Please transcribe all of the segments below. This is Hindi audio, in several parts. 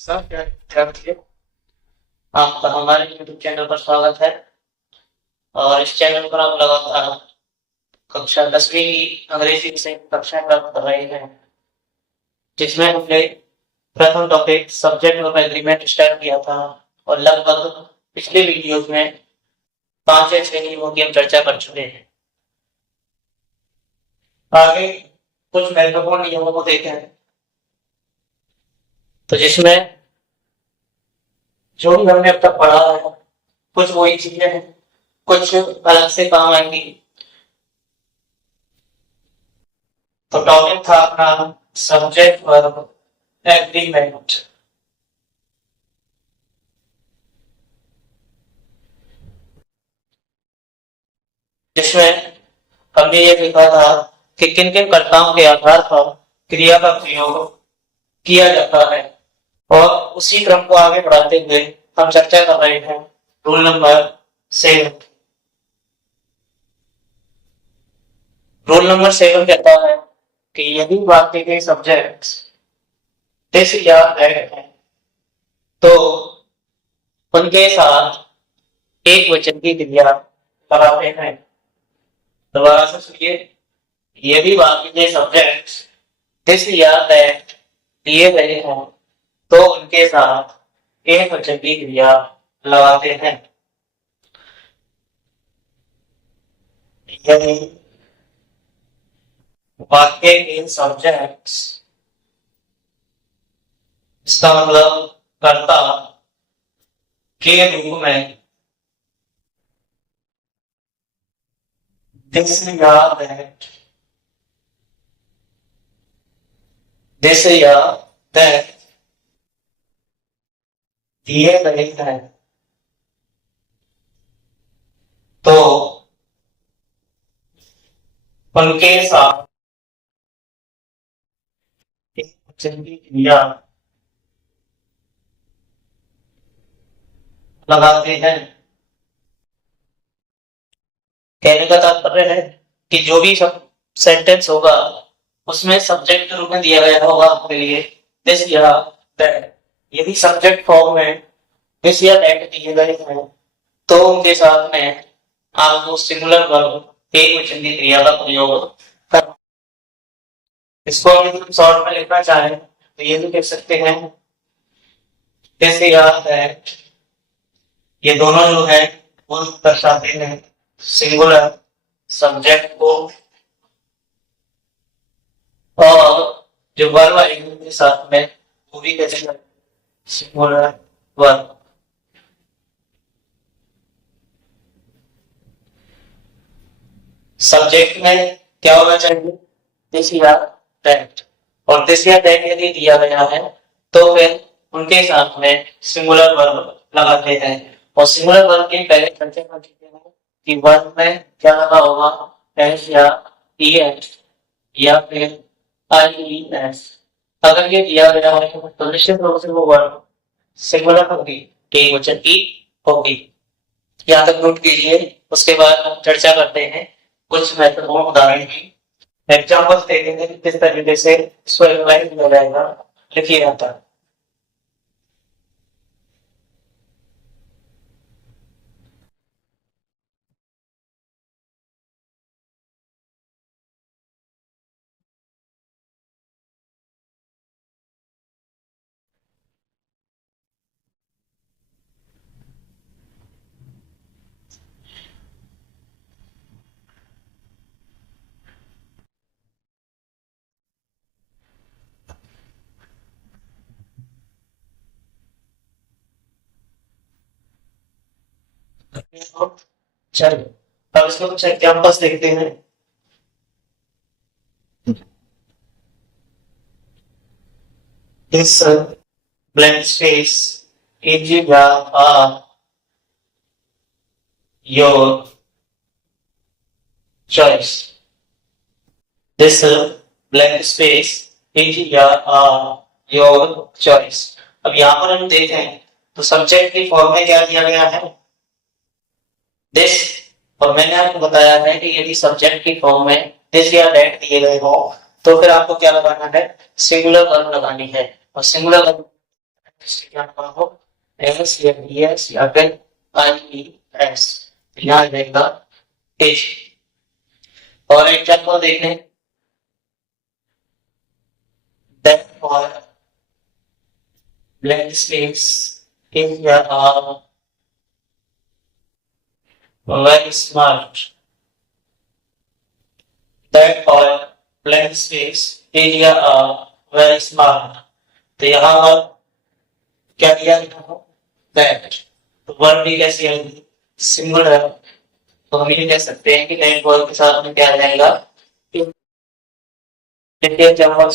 सब क्या ध्यान दिए। आपका हमारे यूट्यूब चैनल पर स्वागत है। और इस चैनल पर आप लगातार कक्षा 10वीं की अंग्रेजी विषय की कक्षाएं प्राप्त कर रहे हैं, जिसमें हमने प्रथम topic subject of agreement start किया था। और लगभग पिछले वीडियोज में 5 या 6 नियमों की हम चर्चा कर चुके हैं। आगे कुछ महत्वपूर्ण नियमों को देखें तो जिसमें जो भी हमने अब तक पढ़ा है कुछ वही चीजें हैं, कुछ अलग से काम आएंगी। तो टॉपिक था अपना सब्जेक्ट वर्ब एग्रीमेंट। जिसमें हमने ये देखा था कि किन किन कर्ताओं के आधार पर क्रिया का प्रयोग किया जाता है। और उसी क्रम को आगे बढ़ाते हुए हम चर्चा कर रहे हैं रूल नंबर 7। रूल नंबर 7 कहता है कि यदि वाक्य के सब्जेक्ट्स दिस या दैट है तो उनके साथ एक वचन की क्रिया लगाते हैं। दोबारा से सुनिए, यदि वाक्य के सब्जेक्ट्स दिस या दैट दिए गए हैं तो उनके साथ एक वचन की क्रिया लगाते हैं। यदि वाक्य के सब्जेक्ट्स, इसका मतलब कर्ता के रूप में दिस या दैट, दिस या दैट दिए गए हैं तो उनके साथ एक वचन की क्रिया लगाते हैं। कहने का तात्पर्य है कि जो भी सब सेंटेंस होगा उसमें सब्जेक्ट के रूप में दिया गया होगा आपके लिए दिस या दैट। यदि सब्जेक्ट फॉर्म में दिस या दैट दिए गए हैं तो उनके साथ में आपको सिंगुलर वर्ब एक वचन की क्रिया का प्रयोग करना। इसको हम शॉर्ट में लिखना चाहें तो ये भी लिख सकते हैं दिस या दैट। ये दोनों जो है वो दर्शाते हैं सिंगुलर सब्जेक्ट को, और जो वर्ब आएंगे उनके साथ में वो भी कैसे सिंगुलर वर्ब। सब्जेक्ट में क्या होना चाहिए, दिस या दैट। और दिस या दैट यदि दिया गया है तो फिर उनके साथ में सिंगुलर वर्ब लगाते हैं। और सिंगुलर वर्ब के पहले चर्चा कर चुके हैं कि वर्ब में क्या लगा होगा, एस या ईएस या फिर आईईएस। अगर ये दिया गया है तो निश्चित रूप से वो वर्ब सिंगुलर होगी, एक वचन की होगी। यहाँ तक नोट कीजिए। उसके बाद हम चर्चा करते हैं कुछ महत्वपूर्ण उदाहरण की। एग्जाम्पल्स देखेंगे किस तरीके से इसको एनालाइज किया जाएगा, लिखिए यहाँ पर। चलिए अब इसको कुछ एग्जाम्पल्स देखते हैं। This blank space is your choice. This blank space is your choice. अब यहाँ पर हम देखें तो सब्जेक्ट की फॉर्म में क्या दिया गया है, दिस। और मैंने आपको बताया है कि यदि सब्जेक्ट की फॉर्म में दिस या दैट दिए गए हो तो फिर आपको क्या लगाना है, सिंगुलर वर्ब लगानी है। और सिंगुलर वर्ब क्या होगा हो, एस या बी एस या फिर आई ई एस, यहाँ रहेगा एज। और एग्जाम्पल देखें, that for blank space in here are very smart, that for blank space area are very smart। तो यहाँ पर क्या दिया गया हो, that, तो वर्ब भी कैसी आएगी, सिंगुलर है, तो हम ये कह सकते हैं कि that वर्ब के साथ में क्या आ जाएगा, देखिए क्या हुआ,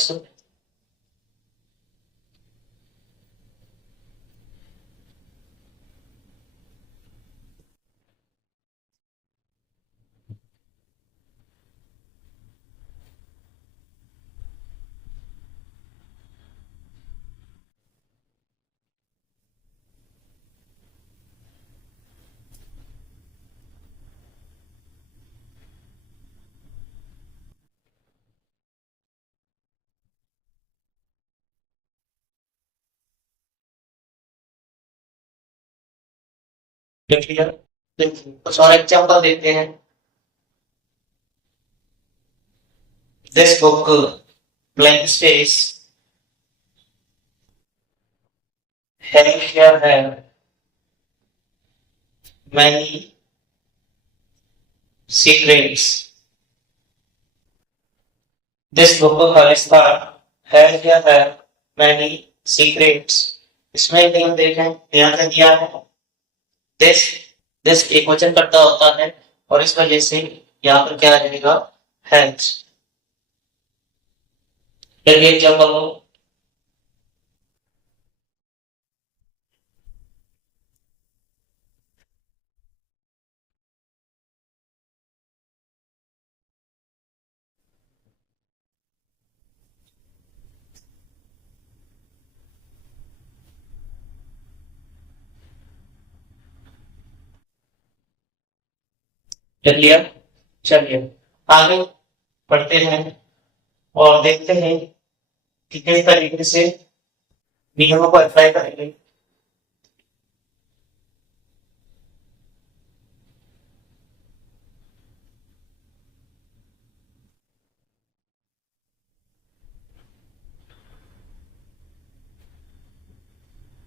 क्लियर। देखिए कुछ और एग्जाम्पल देखते हैं, this book blank space have many secrets। This book Khalistan have many secrets। इसमें यदि हम देखें यहाँ क्या दिया है, this this एक वचन करता होता है और इस वजह से यहाँ पर क्या रहेगा, has। यदि एग्जाम्पल हो, चलिए चलिए आगे पढ़ते हैं और देखते हैं कि किस तरीके से नियमों को अप्लाई करेंगे।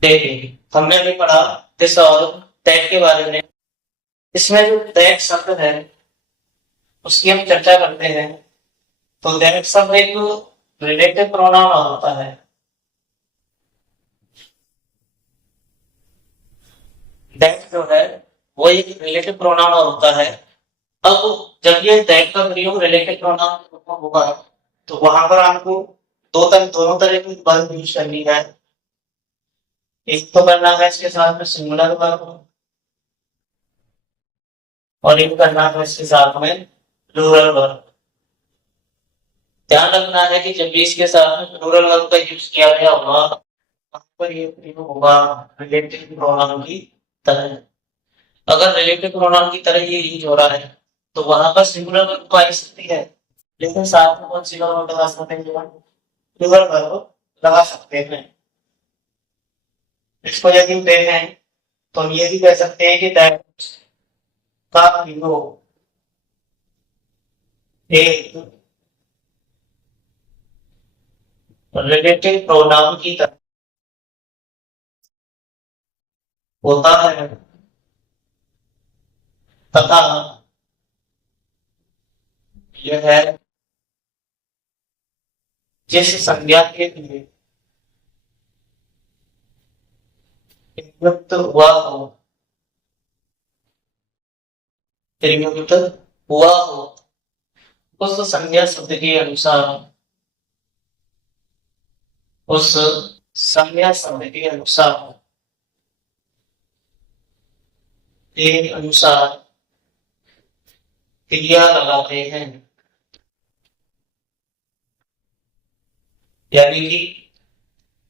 देखिए हमने भी पढ़ा दिस और दैट के बारे में, इसमें जो दैट शब्द है उसकी हम चर्चा करते हैं। तो दैट शब्द एक रिलेटिव प्रोनाउन होता है, दैट जो है वो एक रिलेटिव प्रोनाउन होता है। अब जब ये दैट का प्रयोग रिलेटिव प्रोनाउन होगा तो वहां पर आपको दोनों तरह की वर्ब यूज करनी है। एक तो करना है इसके साथ में सिंगुलर वर्ब और एक करना है इसके साथ में प्लूरल वर्ब। ध्यान रखना है कि जब भी इसके साथ में प्लूरल वर्ब का यूज किया गया होगा वहां पर ये प्रयोग होगा रिलेटिव प्रोनाउन की तरह। अगर रिलेटिव प्रोनाउन की तरह ये यूज हो रहा है तो वहां पर सिंगुलर वर्ब तो आ सकती है, लेकिन साथ में कौन सी वर्ब लगा सकते हैं, प्लूरल वर्ब लगा सकते हैं। इसको यदि हम देखें तो हम ये भी कह सकते हैं कि दैट का प्रयोग एक रिलेटिव प्रोनाउन की तरह होता है तथा यह है जिस संज्ञा के लिए प्रयुक्त हुआ हो, प्रयुक्त हुआ हो उस संज्ञा शब्द के अनुसार, उस संज्ञा शब्द के अनुसार के अनुसार क्रिया लगाते हैं। यानी कि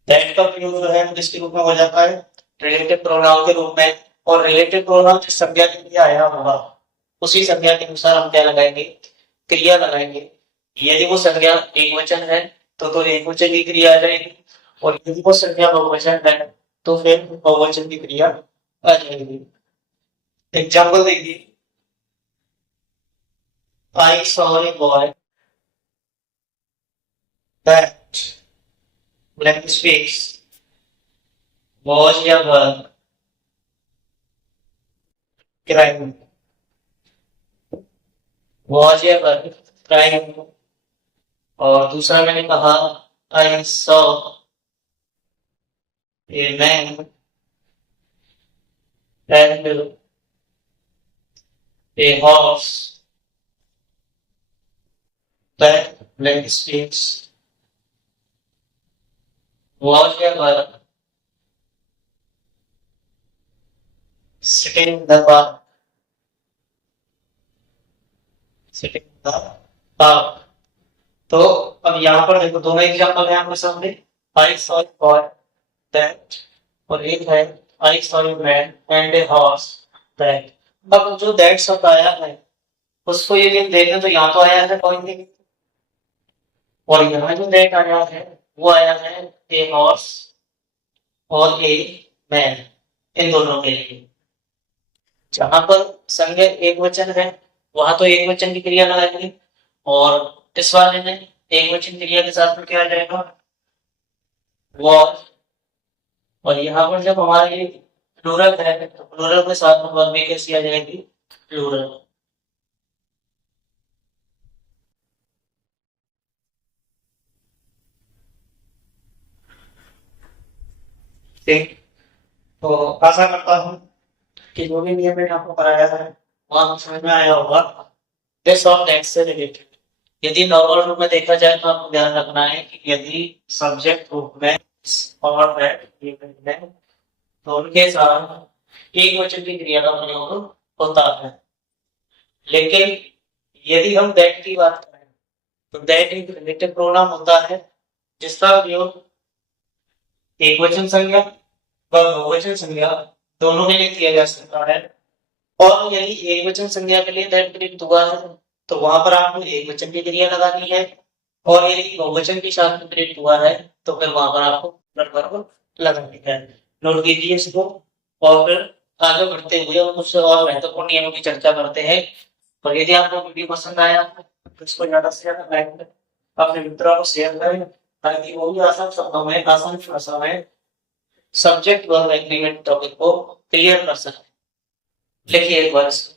दैट का प्रयोग जो है किसके रूप में हो जाता है, रिलेटिव प्रोनाउन के रूप में। और रिलेटिव प्रोनाउन जिस संज्ञा के लिए आया होगा उसी संज्ञा के अनुसार हम क्या लगाएंगे, क्रिया लगाएंगे। यदि वो संज्ञा एक वचन है तो एक वचन की क्रिया आ जाएगी, और यदि वो संज्ञा बहुवचन है तो फिर बहुवचन की क्रिया आ जाएगी। एग्जाम्पल देखिए, I saw a boy that black space was या वर क्राइम, वॉज या वर क्राइम। और दूसरा मैंने कहा I saw a man and a horse that black space was या वर sitting in the park, sitting in the park। तो अब यहाँ पर देखो दोनों एग्जाम्पल है आपके सामने, आई सॉ बॉय दैट और एक है I saw a man and a horse that. अब जो दैट शब्द आया है उसको यदि हम देखें तो यहाँ तो आया है पॉइंट के, और यहाँ जो दैट आया है वो आया है ए हॉर्स और ए मैन, इन दोनों के लिए। जहां पर संज्ञा एक वचन है वहां तो एक वचन की क्रिया लगाएंगे, और इस वाले में एक वचन क्रिया के साथ में क्या आ जाएगा, वॉज। और यहाँ पर जब हमारा ये प्लूरल है तो प्लूरल के साथ में वर्ब भी कैसी आ जाएगी, प्लूरल। ठीक, तो आशा करता हूँ कि जो भी नियम मैंने आपको कराया है वहां समझ में आया होगा। दिस और दैट से रिलेटेड यदि नॉर्मल रूप में देखा जाए तो आपको ध्यान रखना है कि यदि सब्जेक्ट रूप में और दैट तो उनके साथ एक वचन की क्रिया का प्रयोग होता है। लेकिन यदि हम दैट की बात करें तो दैट एक रिलेटिव प्रोनाउन होता है जिसका उपयोग एक वचन संज्ञा व बहुवचन संज्ञा दोनों के लिए किया जा सकता है। और यदि एक वचन संज्ञा के लिए दैट प्रयुक्त हुआ है तो वहां पर आपको एक वचन की क्रिया लगानी है, और यदि बहुवचन के साथ में प्रयुक्त हुआ है तो फिर वहां पर आपको वर्ब लगानी है। नोट कीजिए इसको, और फिर आगे बढ़ते हुए हम कुछ और महत्वपूर्ण नियमों की चर्चा करते हैं। और यदि आपको वीडियो पसंद आया तो इसको ज्यादा से ज्यादा लाइक करें, अपने मित्रों को शेयर करें, ताकि वो भी आसान शब्दों में आसान भाषा में सब्जेक्ट वर्ब एग्रीमेंट टॉपिक को क्लियर कर सके। लिखिए एक बार इसको।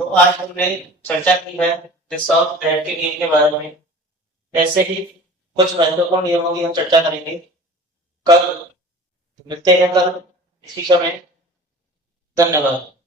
तो आज हमने चर्चा की है दिस और दैट के नियम के बारे में। ऐसे ही कुछ महत्वपूर्ण नियमों की हम चर्चा करेंगे कल। मिलते हैं कल इसी समय। धन्यवाद।